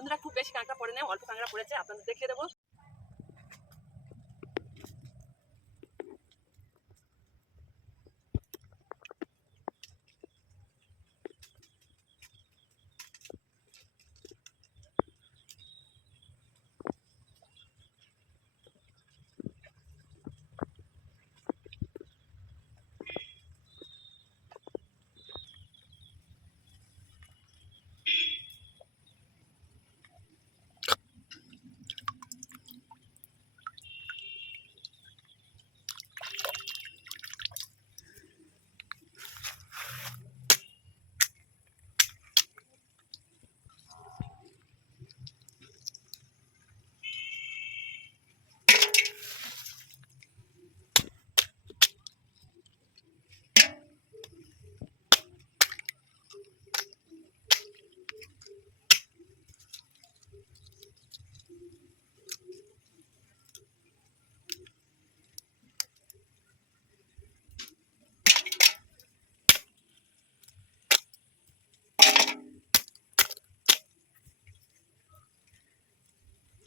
বন্ধুরা খুব বেশি কাঁকড়া পড়ে নেই, অল্প কাঁকড়া পড়েছে, আপনাদের দেখিয়ে দেবো।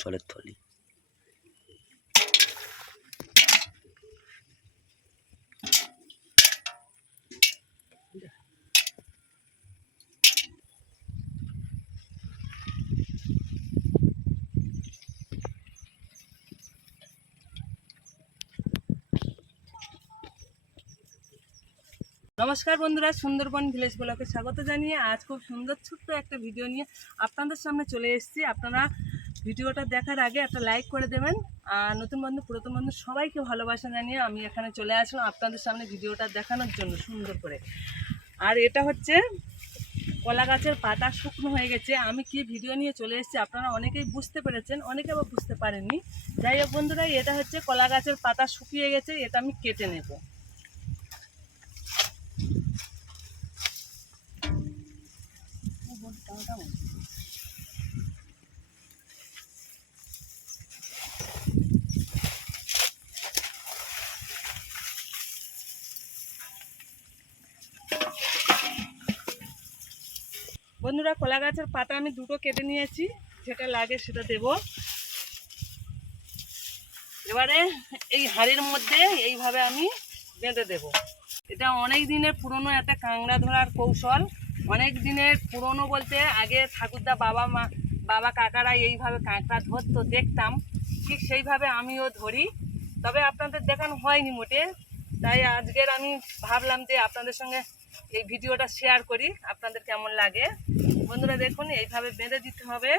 জলের থলি নমস্কার বন্ধুরা, সুন্দরবন ভিলেজ ব্লগে স্বাগত জানিয়ে আজ খুব সুন্দর ছোট্ট একটা ভিডিও নিয়ে আপনাদের সামনে চলে এসেছি। আপনারা ভিডিওটা দেখার আগে একটা লাইক করে দেবেন, আর নতুন বন্ধু পুরাতন বন্ধু সবাইকে ভালোবাসা জানিয়ে আমি এখানে চলে আসলাম আপনাদের সামনে ভিডিওটা দেখানোর জন্য সুন্দর করে। আর এটা হচ্ছে কলা গাছের পাতা শুকনো হয়ে গেছে। আমি কি ভিডিও নিয়ে চলে এসেছি আপনারা অনেকেই বুঝতে পেরেছেন, অনেকে আবার বুঝতে পারেননি। যাই হোক বন্ধুরা, এটা হচ্ছে কলা গাছের পাতা শুকিয়ে গেছে, এটা আমি কেটে নেব। বন্ধুরা, কলা গাছের পাতা আমি দুটো কেটে নিয়েছি, যেটা লাগে সেটা দেব। এবারে এই হাঁড়ির মধ্যে এইভাবে আমি বেঁধে দেব। এটা অনেক দিনের পুরনো একটা কাঁকড়া ধরার কৌশল। অনেক দিনের পুরনো বলতে আগে ঠাকুরদা বাবা কাকারা এইভাবে কাঁকড়া ধরতো, দেখতাম, ঠিক সেইভাবে আমিও ধরি। তবে আপনাদের দেখানো হয়নি মোটে, তাই আজকের আমি ভাবলাম যে আপনাদের সঙ্গে এই ভিডিওটা শেয়ার করি, আপনাদের কেমন লাগে। বন্ধুরা দেখুন, এইভাবে বেঁধে দিতে হবে।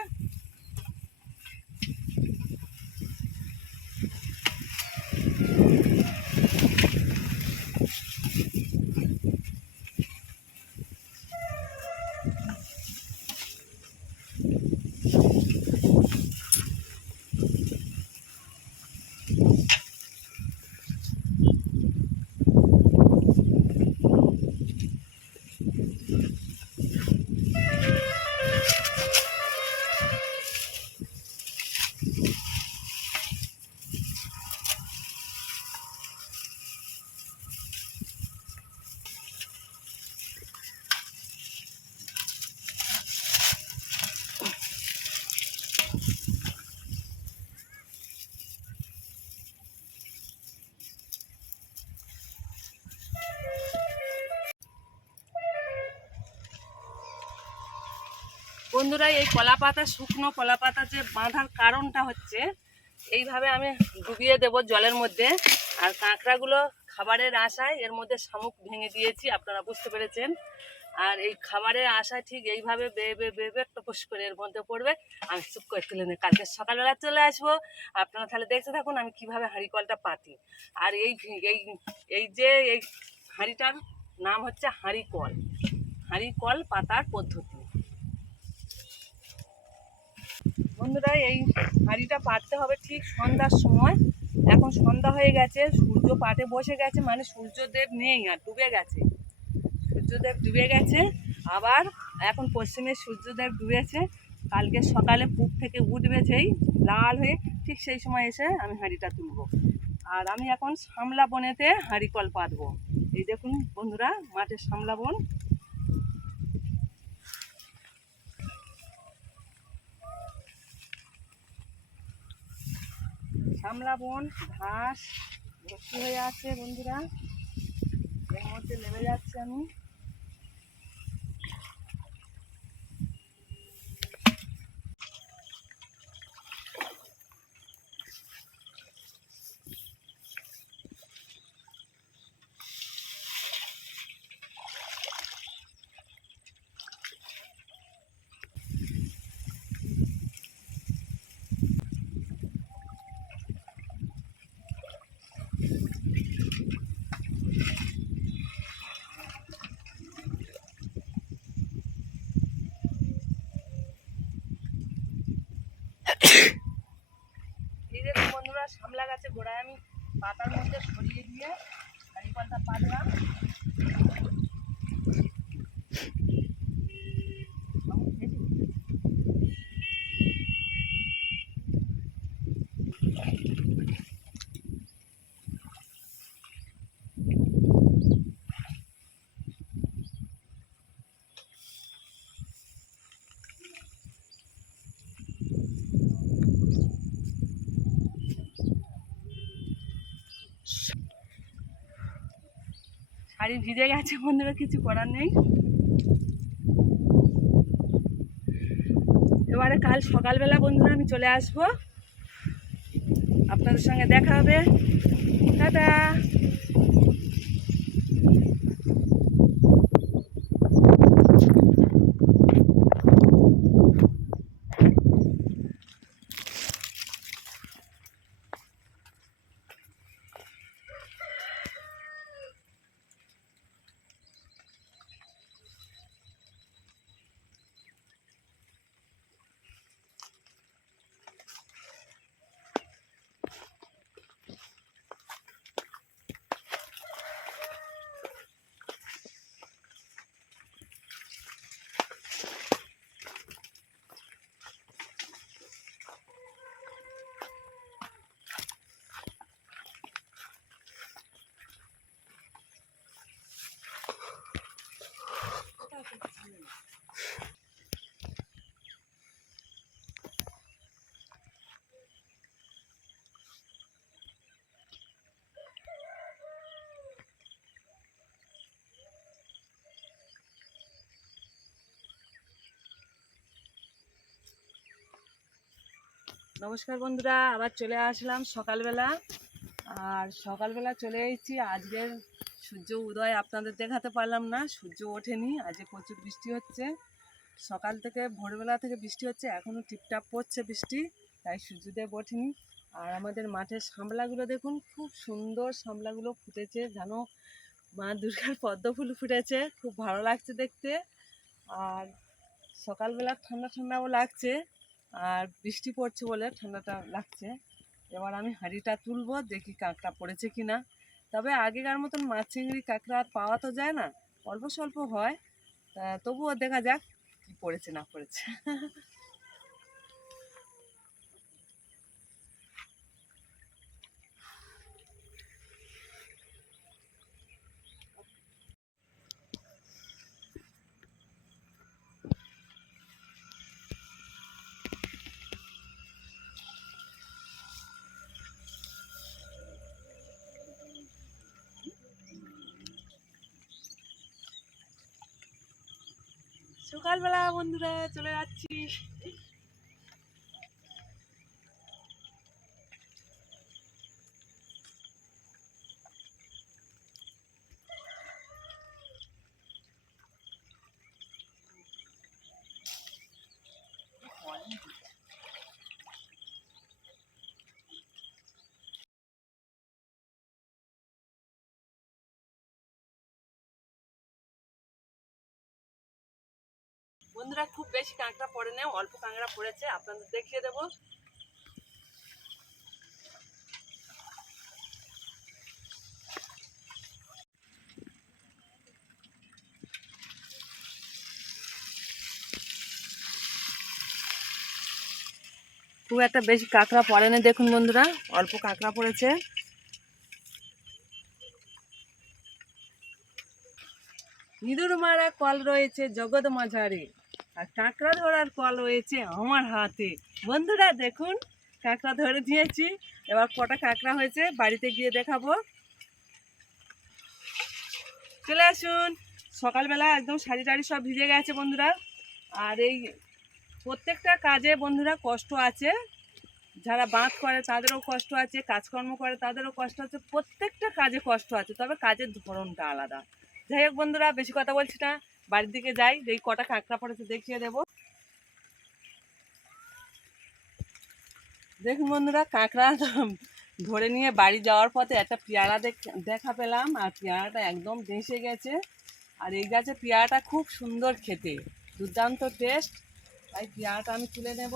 বন্ধুরা, এই কলা পাতা, শুকনো কলা পাতা যে বাঁধার কারণটা হচ্ছে এইভাবে আমি ডুবিয়ে দেব জলের মধ্যে। আর কাঁকড়াগুলো খাবারের আশায় এর মধ্যে শামুক ভেঙে দিয়েছি, আপনারা বুঝতে পেরেছেন। আর এই খাবারের আশায় ঠিক এইভাবে বেয়ে বেয়ে টপস করে এর মধ্যে পড়বে। আমি চুপ করে তুলে নিই, কালকে সকালবেলা চলে আসবো। আপনারা তাহলে দেখতে থাকুন আমি কিভাবে হাঁড়ি কলটা পাতি। আর এই এই এই যে এই হাঁড়িটার নাম হচ্ছে হাঁড়ি কল পাতার পদ্ধতি। বন্ধুরা, এই হাঁড়িটা পাততে হবে ঠিক সন্ধ্যার সময়। এখন সন্ধ্যা হয়ে গেছে, সূর্য পাটে বসে গেছে, মানে সূর্যদেব নেই আর, ডুবে গেছে। সূর্যদেব ডুবে গেছে, আবার এখন পশ্চিমে সূর্যদেব ডুবেছে। কালকে সকালে পূব থেকে উঠবে যেই লাল হয়ে, ঠিক সেই সময় এসে আমি হাঁড়িটা তুলব। আর আমি এখন সামলা বনেতে হাঁড়ি কল পাতবো। এই দেখুন বন্ধুরা, মাঠের সামলা বন। শামলা বন ঘাস ভর্তি হয়ে আছে বন্ধুরা, এর মধ্যে নেমে যাচ্ছি আমি। এই দেখুন বন্ধুরা, শামলা গাছে গোড়ায় আমি পাতার মধ্যে সরিয়ে দিয়ে খালি পাতা পাতলাম। শাড়ি ভিজে গেছে বন্ধুরা, কিছু করার নেই। এবারে কাল সকালবেলা বন্ধুরা আমি চলে আসবো, আপনাদের সঙ্গে দেখা হবে। টাটা। নমস্কার বন্ধুরা, আবার চলে আসলাম সকালবেলা। আর সকালবেলা চলে এসেছি, আজকের সূর্য উদয় আপনাদের দেখাতে পারলাম না, সূর্য ওঠেনি। আজকে প্রচুর বৃষ্টি হচ্ছে, সকাল থেকে ভোরবেলা থেকে বৃষ্টি হচ্ছে, এখনও টিপটাপ পড়ছে বৃষ্টি, তাই সূর্যদেব ওঠেনি। আর আমাদের মাঠের শামলাগুলো দেখুন, খুব সুন্দর শামলাগুলো ফুটেছে, যেন মা দুর্গার পদ্ম ফুল ফুটেছে, খুব ভালো লাগছে দেখতে। আর সকালবেলা ঠান্ডা ঠান্ডাও লাগছে, আর বৃষ্টি পড়ছে বলে ঠান্ডাটা লাগছে। এবার আমি হাঁড়িটা তুলবো, দেখি কাঁকড়া পড়েছে কি না। তবে আগেকার মতন মাছ চিংড়ি কাঁকড়া আর পাওয়া তো যায় না, অল্প স্বল্প হয়, তবুও দেখা যাক কি পড়েছে না পড়েছে। সকালবেলা বন্ধুরা চলে যাচ্ছি। বন্ধুরা খুব বেশি কাঁকড়া পড়ে না, অল্প কাঁকড়া পড়েছে, আপনাদের দেখিয়ে দেবো। খুব একটা বেশি কাঁকড়া পড়ে না, দেখুন বন্ধুরা, অল্প কাঁকড়া পড়েছে। ইঁদুর মারা কল রয়েছে জগৎ মাঝারে, আর কাঁকড়া ধরার কল রয়েছে আমার হাতে। বন্ধুরা দেখুন, কাঁকড়া ধরে দিয়েছি, এবার কটা কাঁকড়া হয়েছে বাড়িতে গিয়ে দেখাবো। চলে আসুন। সকালবেলা একদম শাড়ি টাড়ি সব ভিজে গেছে বন্ধুরা। আর এই প্রত্যেকটা কাজে বন্ধুরা কষ্ট আছে, যারা বাঁধ করে তাদেরও কষ্ট আছে, কাজকর্ম করে তাদেরও কষ্ট আছে, প্রত্যেকটা কাজে কষ্ট আছে, তবে কাজের ধরনটা আলাদা। যাই হোক বন্ধুরা, বেশি কথা বলছি না, বাড়ির দিকে যাই, এই কটা কাঁকড়া পড়েছে দেখিয়ে দেবো। দেখুন বন্ধুরা, কাঁকড়া ধরে নিয়ে বাড়ি যাওয়ার পথে একটা পেয়ারা দেখা পেলাম, আর পেয়ারাটা একদম ভেসে গেছে। আর এই গাছে পেয়ারাটা খুব সুন্দর খেতে, দুর্দান্ত টেস্ট। তাই পেয়ারাটা আমি তুলে নেব।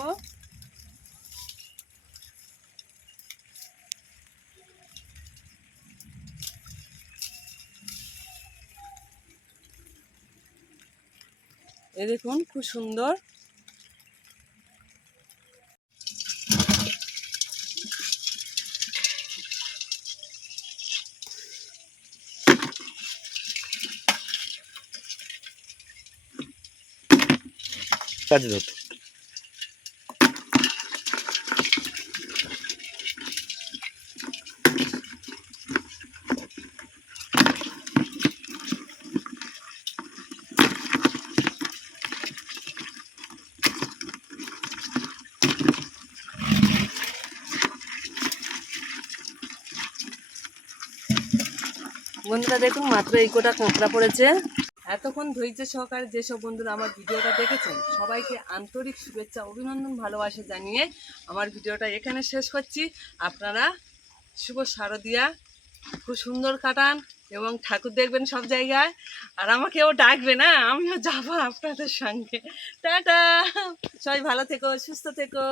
এই দেখুন খুব সুন্দর। কাজে ধরতো। বন্ধুরা দেখুন, মাত্র এই কটা কাঁকড়া পড়েছে। এতক্ষণ ধৈর্য সহকারে যেসব বন্ধুরা আমার ভিডিওটা দেখেছেন, সবাইকে আন্তরিক শুভেচ্ছা, অভিনন্দন, ভালোবাসা জানিয়ে আমার ভিডিওটা এখানে শেষ করছি। আপনারা শুভ শারদিয়া খুব সুন্দর কাটান এবং ঠাকুর দেখবেন সব জায়গায়। আর আমাকেও ডাকবে না, আমিও যাবো আপনাদের সঙ্গে। টাটা, সবাই ভালো থেকো, সুস্থ থেকো।